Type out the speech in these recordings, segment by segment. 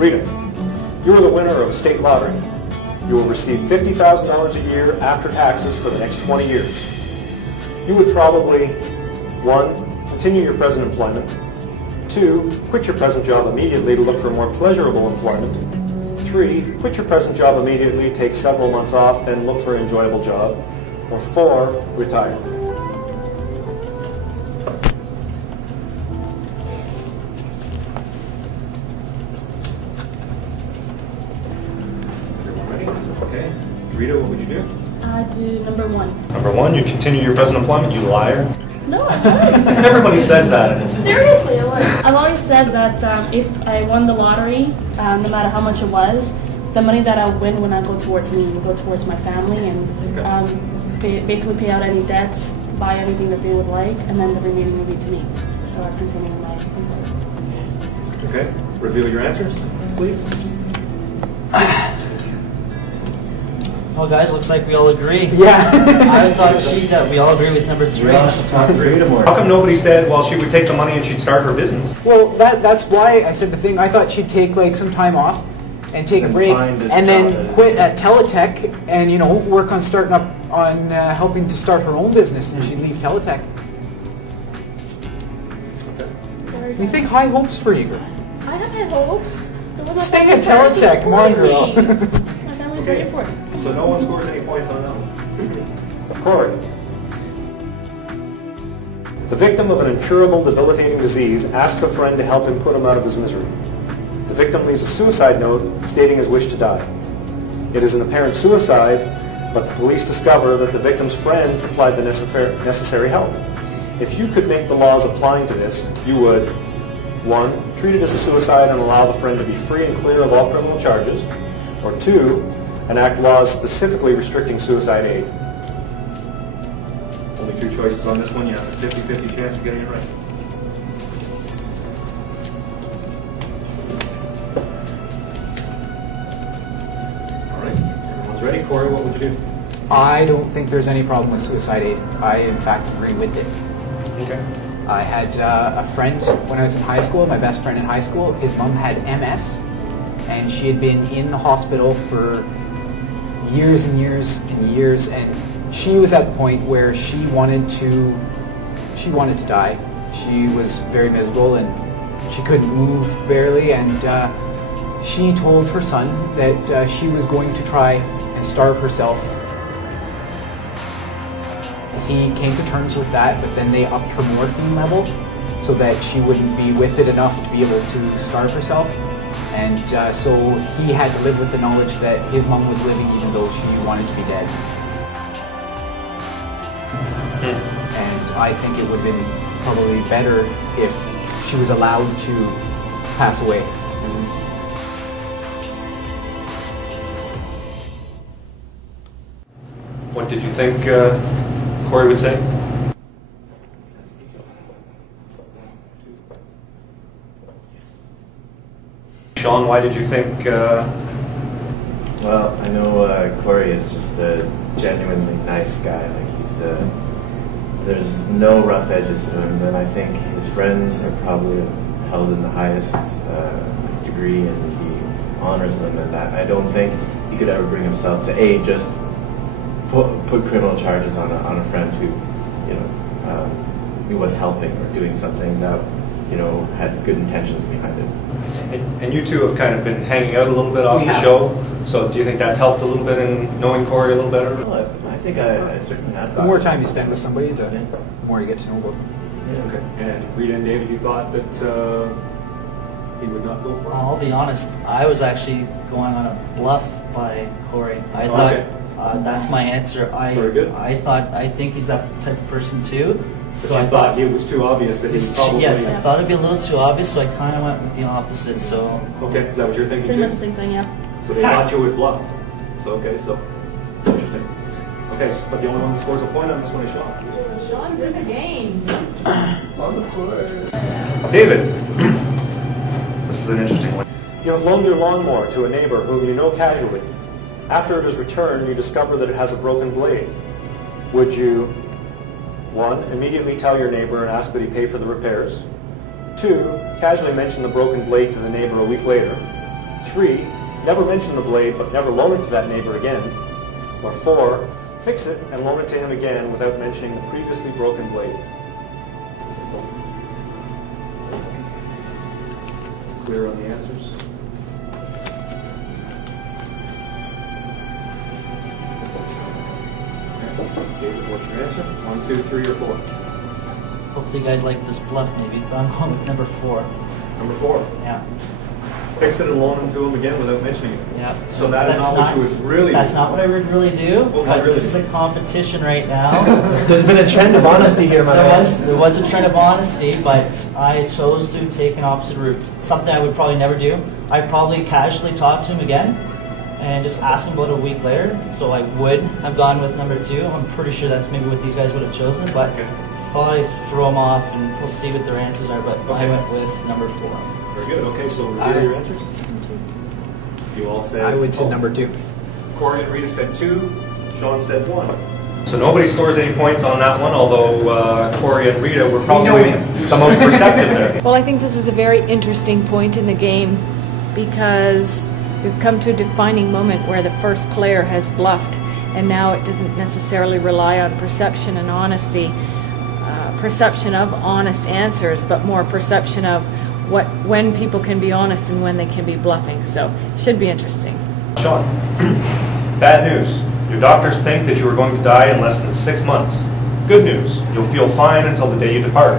Rita, you are the winner of a state lottery. You will receive $50,000 a year after taxes for the next 20 years. You would probably, 1, continue your present employment, 2, quit your present job immediately to look for more pleasurable employment, 3, quit your present job immediately, take several months off, and look for an enjoyable job, or 4, retire. Okay. Rita, what would you do? I'd do number 1. Number 1, you continue your present employment, you liar. No, I wouldn't. Everybody says that. And it's Seriously, I would. I've always said that if I won the lottery, no matter how much it was, the money that I win would not go towards me, it would go towards my family, and basically pay out any debts, buy anything that they would like, and then the remaining would be to me. So I'd continue my employment. Okay. Reveal your answers, please. Well, guys, looks like we all agree. Yeah. I thought that we all agree with number 3. We all should talk freedom more. How come nobody said, well, she would take the money and she'd start her business? Well, that's why I said the thing. I thought she'd take like some time off and take a break, and then quit at Teletech and work on starting up on helping to start her own business, and she'd leave Teletech. Okay. We think high hopes for you, girl. I have high hopes. Stay at Teletech, come on, girl. My family's very important. So no one scores any points on that one. Corey. The victim of an incurable, debilitating disease asks a friend to help him put him out of his misery. The victim leaves a suicide note stating his wish to die. It is an apparent suicide, but the police discover that the victim's friend supplied the necessary help. If you could make the laws applying to this, you would 1, treat it as a suicide and allow the friend to be free and clear of all criminal charges, or 2, enact laws specifically restricting suicide aid. Only 2 choices on this one. You have a 50-50 chance of getting it right. All right. Everyone's ready. Corey, what would you do? I don't think there's any problem with suicide aid. I, in fact, agree with it. Okay. I had a friend when I was in high school, my best friend in high school. His mom had MS, and she had been in the hospital for years and years and years, and she was at the point where she wanted to die. She was very miserable and she couldn't move barely, and she told her son that she was going to try and starve herself. He came to terms with that, but then they upped her morphine level so that she wouldn't be with it enough to be able to starve herself. And so he had to live with the knowledge that his mom was living even though she wanted to be dead. And I think it would have been probably better if she was allowed to pass away. What did you think Corey would say? Sean, why did you think... Well, I know Corey is just a genuinely nice guy. Like there's no rough edges to him, and I think his friends are probably held in the highest degree, and he honors them. And I don't think he could ever bring himself to just put criminal charges on a friend who, he was helping or doing something that had good intentions behind it. And you two have kind of been hanging out a little bit off the show, so do you think that's helped a little bit in knowing Corey a little better? Well, I think I certainly have. The more time you spend with somebody, the more you get to know about them. Yeah. Okay. And Rita and David, you thought that he would not go for it? I'll be honest, I was actually going on a bluff by Corey. I thought that's my answer. Very good. I think he's that type of person too. So I thought it was too obvious that he's probably... Yes, I thought it'd be a little too obvious, so I kind of went with the opposite. So okay, is that what you're thinking Pretty too? much the same thing, yeah. So they thought you would bluff. So okay, so interesting. Okay, but the only one that scores a point on this one is Sean. Sean's in the game. On the court. David, this is an interesting one. You have loaned your lawnmower to a neighbor whom you know casually. After it is returned, you discover that it has a broken blade. Would you, 1, immediately tell your neighbor and ask that he pay for the repairs? 2, casually mention the broken blade to the neighbor a week later? 3, never mention the blade but never loan it to that neighbor again. Or 4, fix it and loan it to him again without mentioning the previously broken blade. Clear on the answers? David, what's your answer? 1, 2, 3, or 4? Hopefully you guys like this bluff maybe, but I'm going with number 4. Number 4. Yeah. Fix it and loan it to him again without mentioning it. Yeah. So that is not what you would really That's do. not what I would really do, What would but you really this is do? a competition right now. There's been a trend of honesty here, my man. There was a trend of honesty, but I chose to take an opposite route. Something I would probably never do. I'd probably casually talk to him again and just ask him about a week later. So I would have gone with number 2. I'm pretty sure that's maybe what these guys would have chosen, but probably throw them off and we'll see what their answers are. But I went with number 4. Very good. Okay, so review your answers. You all said... I would say number 2. Corey and Rita said 2. Sean said 1. So nobody scores any points on that one, although Corey and Rita were probably the most perceptive there. Well, I think this is a very interesting point in the game because we've come to a defining moment where the first player has bluffed, and now it doesn't necessarily rely on perception and honesty, perception of honest answers, but more perception of when people can be honest and when they can be bluffing. So, should be interesting. Sean, bad news. Your doctors think that you are going to die in less than 6 months. Good news. You'll feel fine until the day you depart.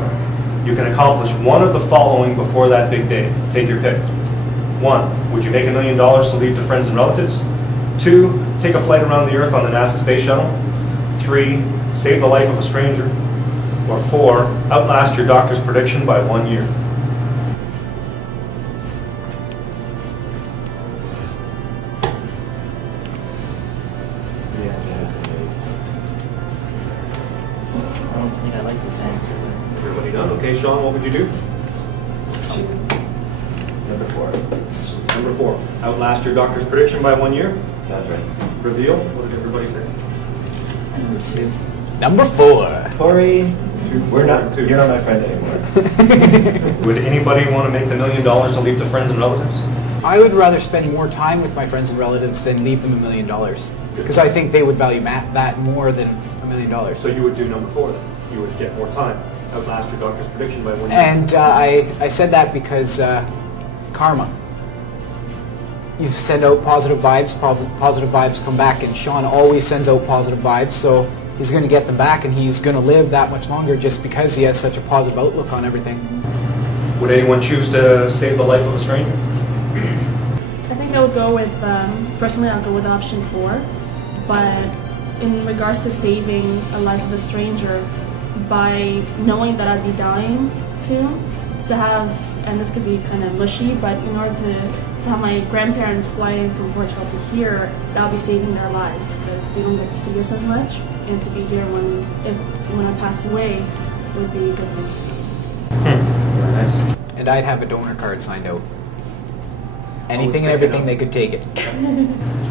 You can accomplish one of the following before that big day. Take your pick. 1. Would you make $1 million to leave to friends and relatives? 2. Take a flight around the Earth on the NASA space shuttle? 3. Save the life of a stranger? Or 4. Outlast your doctor's prediction by 1 year? The answer has been made. I don't think I like this answer. Everybody done? Okay, Sean, what would you do? Number 4. Number 4. Outlast your doctor's prediction by 1 year? That's right. Reveal? What did everybody say? Number 2. Number 4. Corey. We're not. You're not my friend anymore. Would anybody want to make the $1 million to leave to friends and relatives? I would rather spend more time with my friends and relatives than leave them $1 million. Because I think they would value that more than $1 million. So you would do number 4 then? You would get more time. Outlast your doctor's prediction by 1 year? And I said that because karma. You send out positive vibes come back, and Sean always sends out positive vibes, so he's going to get them back, and he's going to live that much longer just because he has such a positive outlook on everything. Would anyone choose to save the life of a stranger? I think I would go with, personally I'll go with option 4, but in regards to saving a life of a stranger, by knowing that I'd be dying soon, to have, and this could be kind of mushy, but in order to have my grandparents fly in from Portugal to here, that'll be saving their lives, because they don't get to see us as much, and to be here when I passed away would be a good thing. Very nice. And I'd have a donor card signed out. Anything and thinking everything, of- they could take it.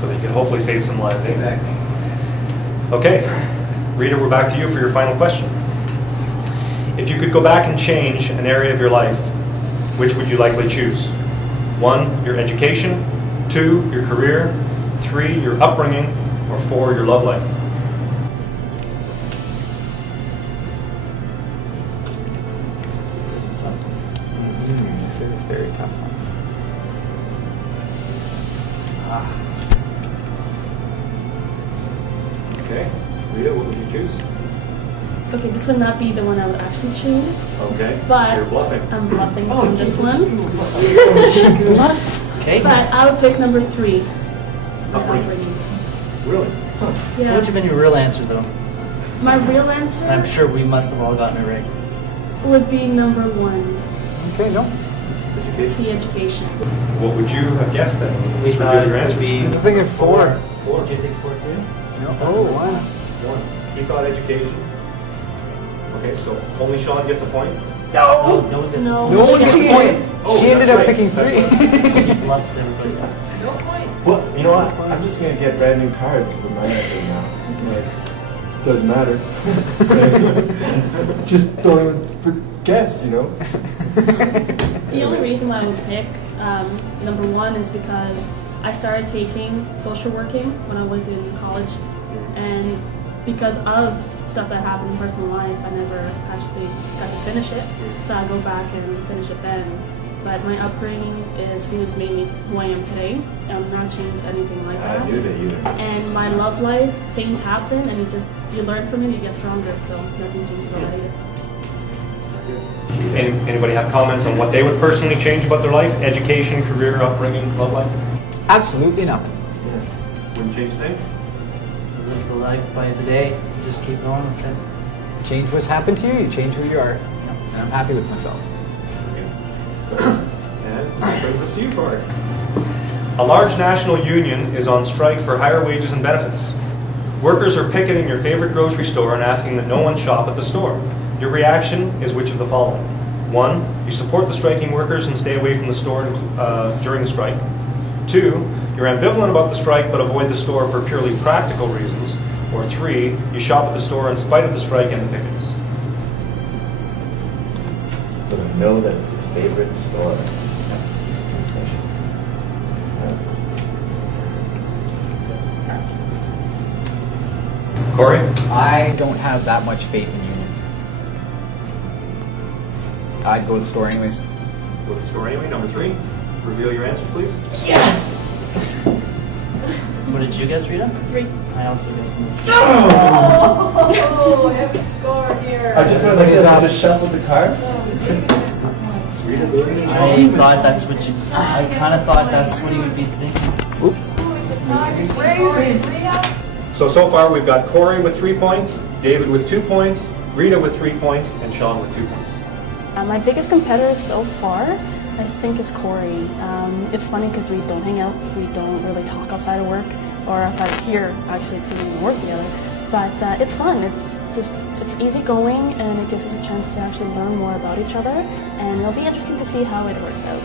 So that you can hopefully save some lives. eh? Exactly. Okay. Rita, we're back to you for your final question. If you could go back and change an area of your life, which would you likely choose? 1, your education. 2, your career. 3, your upbringing. Or 4, your love life. This is very tough. Okay. Rita, what would you choose? Okay, this would not be the one I would actually choose, Okay. But- so you're bluffing. I'm bluffing on this one, Bluffs. Okay. but I would pick number 3. Upbringing. Upbringing. Really? What Yeah. would have been your real answer, though? My real answer I'm sure we must have all gotten it right. would be number 1, Okay, no. Education. the education. What would you have guessed then? We Let's thought review your it would answers. be I'm thinking 4. 4. Did you think 4 too? No. Oh, wow. 1. He thought education. Okay, so only Sean gets a point. No, no one gets No. No one gets a point. Oh, She ended that's up right. picking That's 3. right. He bluffed everybody. No point. Well, you know what? I'm just gonna get brand new cards for my answer now. Like, doesn't matter. Just don't even guess, you know. The only reason why I would pick Number one is because I started taking social working when I was in college, and because of stuff that happened in personal life, I never actually got to finish it, so I go back and finish it then. But my upbringing is who's made me who I am today. I'm not changed anything like that. I knew that you. And my love life, things happen, and you learn from it, you get stronger. So nothing changes about that either. Anybody have comments on what they would personally change about their life? Education, career, upbringing, love life? Absolutely nothing. Wouldn't change a thing? Live the life by the day. Just keep going with it. Change what's happened to you, you change who you are. And I'm happy with myself. And that brings us to you, Corey. A large national union is on strike for higher wages and benefits. Workers are picketing your favorite grocery store and asking that no one shop at the store. Your reaction is which of the following? 1, you support the striking workers and stay away from the store during the strike. 2, you're ambivalent about the strike but avoid the store for purely practical reasons. Or 3, you shop at the store in spite of the strike and the pickets. So to know that it's his favorite store. Corey? I don't have that much faith in unions. I'd go to the store anyways. Go to the store anyway. Number 3, reveal your answers, please. Yes! What did you guess, Rita? 3. I also guessed 3. Oh, heavy score here. I just went like this and just shuffled the cards. I thought that's what you. I kind of thought that's what you would be thinking. So far we've got Corey with 3 points, David with 2 points, Rita with 3 points, and Sean with 2 points. My biggest competitor so far, I think, is Corey. It's funny because we don't hang out, we don't really talk outside of work, or outside of here, actually, to even work together. But it's fun. It's easygoing, and it gives us a chance to actually learn more about each other. And it'll be interesting to see how it works out.